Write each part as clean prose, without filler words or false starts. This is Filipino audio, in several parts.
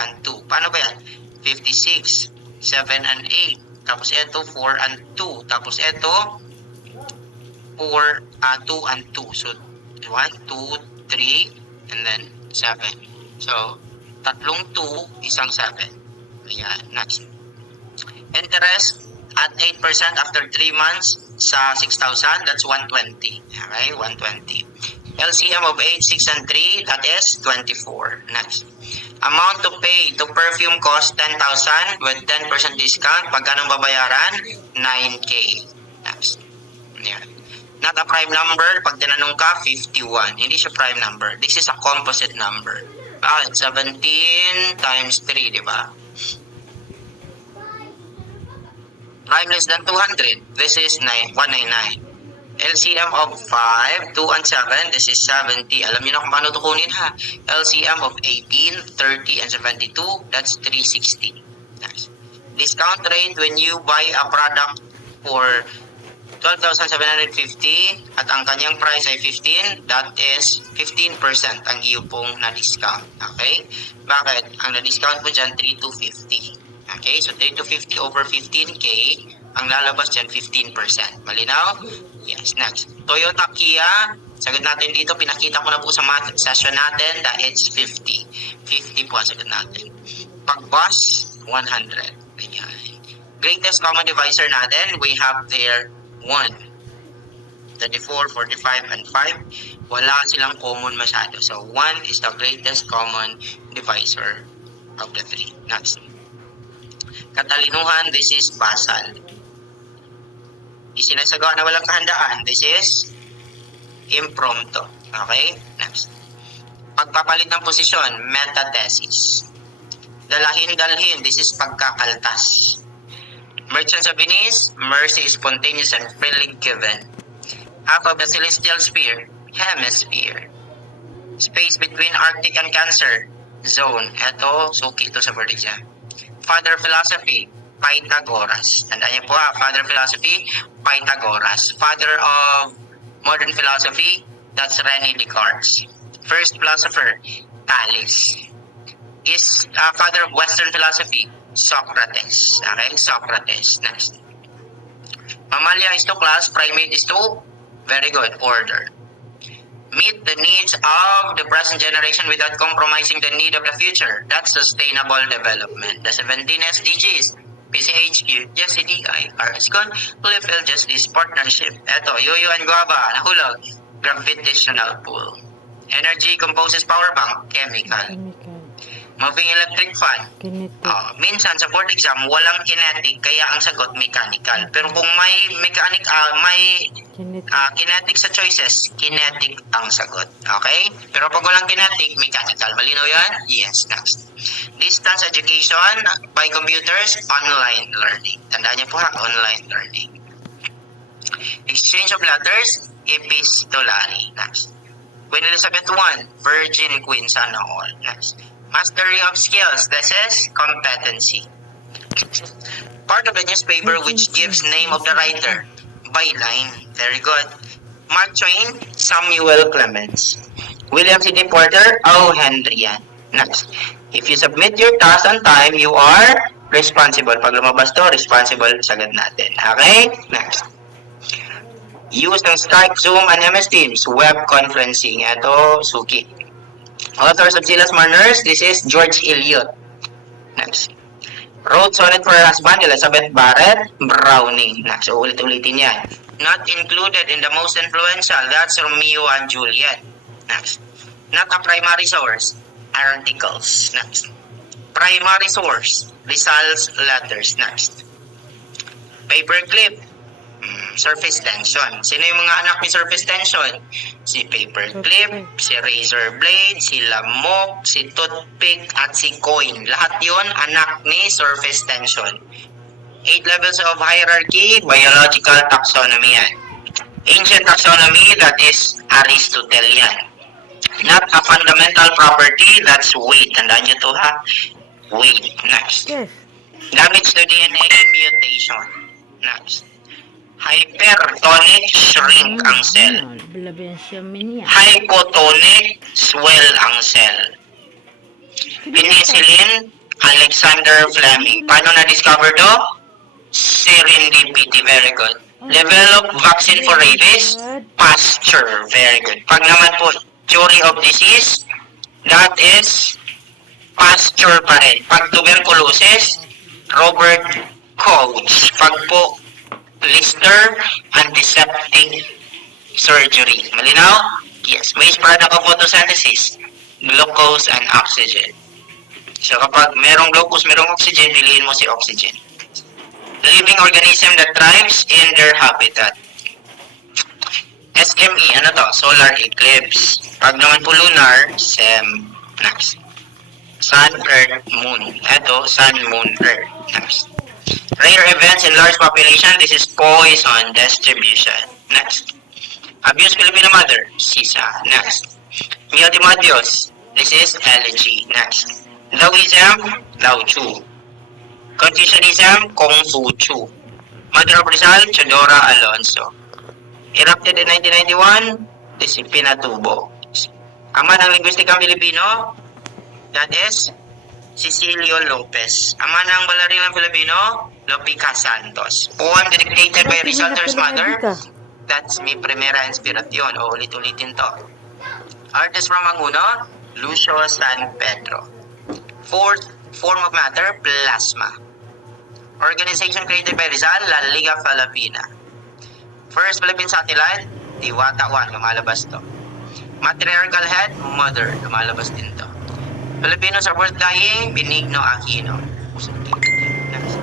and 2. Paano ba yan? 56, 7 and 8. Tapos ito, 4 and 2. Tapos ito, 4, 2 and 2. So, 1, 2, 3, and then 7. So, tatlong 2, isang 7. Ayan, next. Interest at 8% after 3 months sa 6,000, that's 120. Okay, 120. LCM of 8, 6, and 3, that is 24. Next. Amount to pay to perfume cost 10,000 with 10% discount. Pagkano babayaran? 9K. Next. Yan. Not a prime number. Pag tinanong ka, 51. Hindi siya prime number. This is a composite number. Bakit? 17 times 3, di ba? Prime less than 200. This is 199. LCM of 5, 2, and 7. This is 70. Alam niyo na kung paano ito kunin ha. LCM of 18, 30, and 72. That's 360. Next. Discount rate when you buy a product for 12,750 at ang kanyang price ay 15, that is 15% ang iyo pong na-discount. Okay? Bakit? Ang na-discount mo dyan, 3,250. Okay? So, 3,250 over 15K, ang lalabas dyan, 15%. Malinaw? Yes. Next. Toyota Kia, sagot natin dito, pinakita ko na po sa math session natin that it's 50. 50 po ang sagot natin. Pag bus, 100. Ayan. Greatest common divisor natin, we have there 1, 34, 45, and 5. Wala silang common masyado. So, 1 is the greatest common divisor of the 3. Next. Katalinuhan, this is basal. Isinasagawa na walang kahandaan, this is impromptu. Okay? Next. Pagpapalit ng posisyon, metathesis. Dalhin-dalhin, this is pagkakaltas. Merchants of Venice, mercy is spontaneous and freely given. Half of the celestial sphere, hemisphere. Space between Arctic and Cancer, zone. Ito, suki ito sa board exam. Father philosophy, Pythagoras. Tandaan niyo po ha, father philosophy, Pythagoras. Father of modern philosophy, that's René Descartes. First philosopher, Thales. Is father of Western philosophy, Socrates. Okay, Socrates. Next. Mammalia is to class, primate is to, very good, order. Meet the needs of the present generation without compromising the need of the future. That's sustainable development. The 17 SDGs, PCHQ, JCDI, RSCON, Fulfill Justice Partnership. Eto, Yoyo and Guava, nahulog, gravitational pull. Energy composes power bank, chemical. Moving electric fan. Minsan sa board exam, walang kinetic, kaya ang sagot mechanical. Pero kung may mechanic, kinetic sa choices, kinetic ang sagot. Okay? Pero pag walang kinetic, mechanical. Malinaw yan? Yes. Next. Distance education by computers, online learning. Tandaan niyo po ha, online learning. Exchange of letters, epistolary. Next. Queen Elizabeth I, Virgin Queen, sana all. Next. Mastery of skills, this is competency. Part of the newspaper which gives name of the writer, byline, very good. Mark Twain, Samuel Clemens. William Sidney Porter, O. Henry. Next. If you submit your task on time, you are responsible. Pag lumabas to, responsible, sagad natin. Okay? Next. Use ng Skype, Zoom, and MS Teams, web conferencing. Ito, suki. Authors of Silas Marners, this is George Eliot. Next. Wrote sonnet for her husband, Elizabeth Barrett Browning. Next. So, ulit-ulitin yan. Not included in the most influential, that's Romeo and Juliet. Next. Not a primary source, articles. Next. Primary source, Rizal's letters. Next. Paperclip, surface tension. Sino yung mga anak ni surface tension? Si paperclip, si razor blade, si lamok, si toothpick, at si coin. Lahat yon anak ni surface tension. 8 levels of hierarchy, biological taxonomy yan. Ancient taxonomy, that is Aristotelian. Not a fundamental property, that's weight. Tandaan nyo to ha. Weight. Next. Damage to DNA, mutation. Next. Hypertonic, shrink ang cell. Hypotonic, swell ang cell. Penicillin, Alexander Fleming. Paano na-discover to? Serendipity. Very good. Develop vaccine for rabies? Pasteur. Very good. Pag naman po, theory of disease, that is Pasteur pa rin. Pag tuberculosis, Robert Koch. Pag po, Lister, antiseptic surgery. Malinaw? Yes. Waste product of photosynthesis, glucose and oxygen. So kapag merong glucose, merong oxygen, piliin mo si oxygen. Living organism that thrives in their habitat. SME, ano to? Solar eclipse. Pag naman po lunar, SEM. Next. Sun, Earth, Moon. Ito, Sun, Moon, Earth. Next. Rare events in large population, this is poison distribution. Next. Abuse Filipino mother, Sisa. Next. Miotimodios, this is elegy. Next. Taoism, Lao Tzu. Confucianism, Kung Fu Chu. Mother of Rizal, Chodora Alonso. Erupted in 1991, this is Pinatubo. Ama ng linguistikang Filipino, that is Cecilio Lopez. Ama ng balarilang Filipino, Lopica Santos. Poem dictated by Rizal to his mother, that's Mi Primera Inspiración. O ulit-ulitin to. Artist from Manguno, Lucio San Pedro. Fourth form of matter, plasma. Organization created by Rizal, La Liga Filipina. First Philippine satellite, Diwata 1, lumalabas to. Matriarchal head, mother, lumalabas din to. Filipinos are worth dying, Benigno Aquino. Next.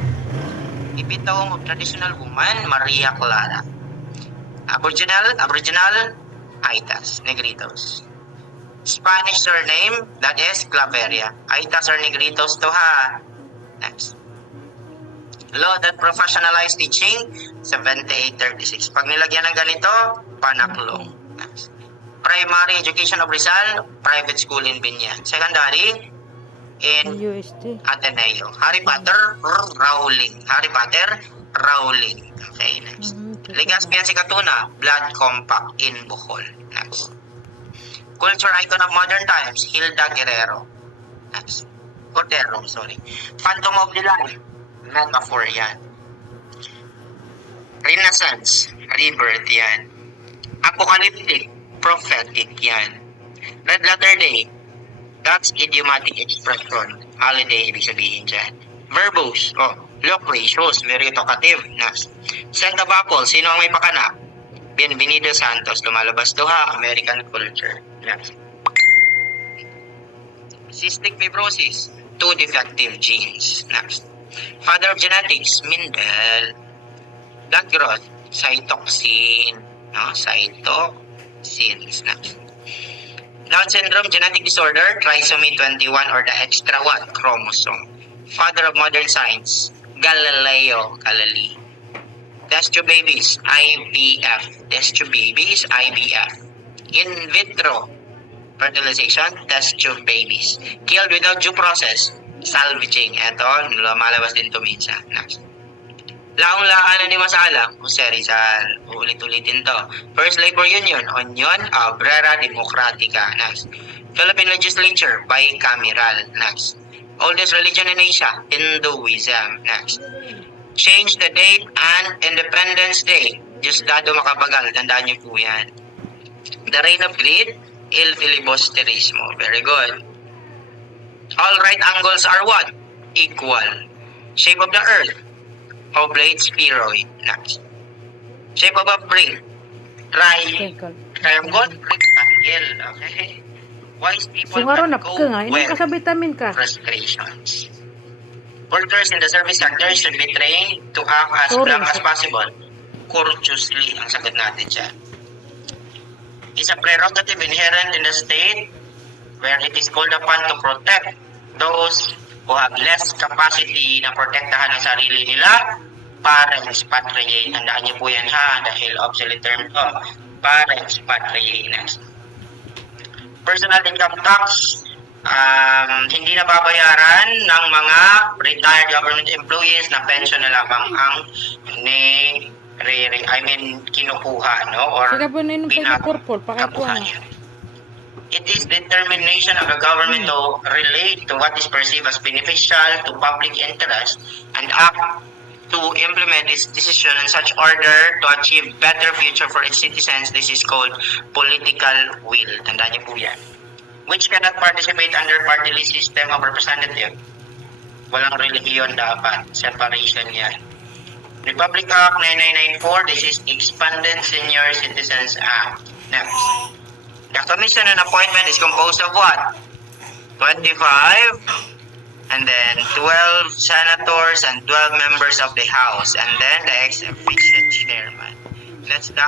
Epitome of traditional woman, Maria Clara. Aboriginal, Aitas, Negritos. Spanish surname, that is Claveria. Aitas or Negritos to ha. Next. Law that professionalized teaching, 7836. Pag nilagyan ng ganito, panaklong. Next. Primary education of Rizal, private school in Binyan. Secondary, in UST. Ateneo. Harry Potter, Rowling. Harry Potter, Rowling. Okay, next. Legazpi and Sikatuna, Blood Compact in Bohol. Next. Culture icon of modern times, Hilda Guerrero. Next. Cordero, sorry. Phantom of the Light, metaphor yan. Renaissance, rebirth yan. Apocalyptic, prophetic yan. Red Letter Day, that's idiomatic expression. Holiday, ibig sabihin dyan. Verbose, loquacious, very talkative. Next. Santa Bacol, sino ang may pakana? Bienvenido Santos, lumalabas to ha, American culture. Next. Cystic fibrosis, 2 defective genes. Next. Father of genetics, Mendel. Blood growth, cytoxin. Cytoxins. Next. Down syndrome, genetic disorder, trisomy 21 or the extra 1 chromosome. Father of modern science, Galileo Galilei. Test tube babies, IVF. Test tube babies, IVF. In vitro fertilization, test tube babies. Killed without due process, salvaging. Ito, lumalabas din to minsan. Next. Laong-laan ni Masalang, Jose Rizal. Ulit-ulitin to. First labor union, Union Obrera Democratica. Next. Philippine legislature, bicameral. Next. Oldest religion in Asia, Hinduism. Next. Change the date and Independence Day. Diosdado Macapagal, tandaan niyo po yan. The reign of greed, il filibusterismo. Very good. All right angles are what? Equal. Shape of the earth, oblate spheroid. Next. Shape of a brick, triangle, rectangle. Okay. Wise people Sungaro na go ka nga, well. inang kasabitamin ka. Frustrations. Workers in the service sector should be trained to act as Sorry. blank as possible. Courteously, ang sagot natin dyan. Is a prerogative inherent in the state where it is called upon to protect those who have less capacity na protektahan ang sarili nila. Parents patriae. Tandaan niyo po yan ha, dahil obsolete term to. Parents patriae. Next. Personal income tax, hindi na babayaran ng mga retired government employees na pension na lamang ang kinukuha, no? Or Sila po na inom sa purple, pinakuha pakatuwa. niya. It is determination of the government to relate to what is perceived as beneficial to public interest and act to implement its decision in such order to achieve better future for its citizens. This is called political will. Tandaan niyo po yan. Which cannot participate under party list system of representative. Walang relihiyon dapat. Separation yan. Republic Act 9994, this is Expanded Senior Citizens Act. Next. The commission and appointment is composed of what? 25 and then 12 senators and 12 members of the House and then the ex officio chairman. That's the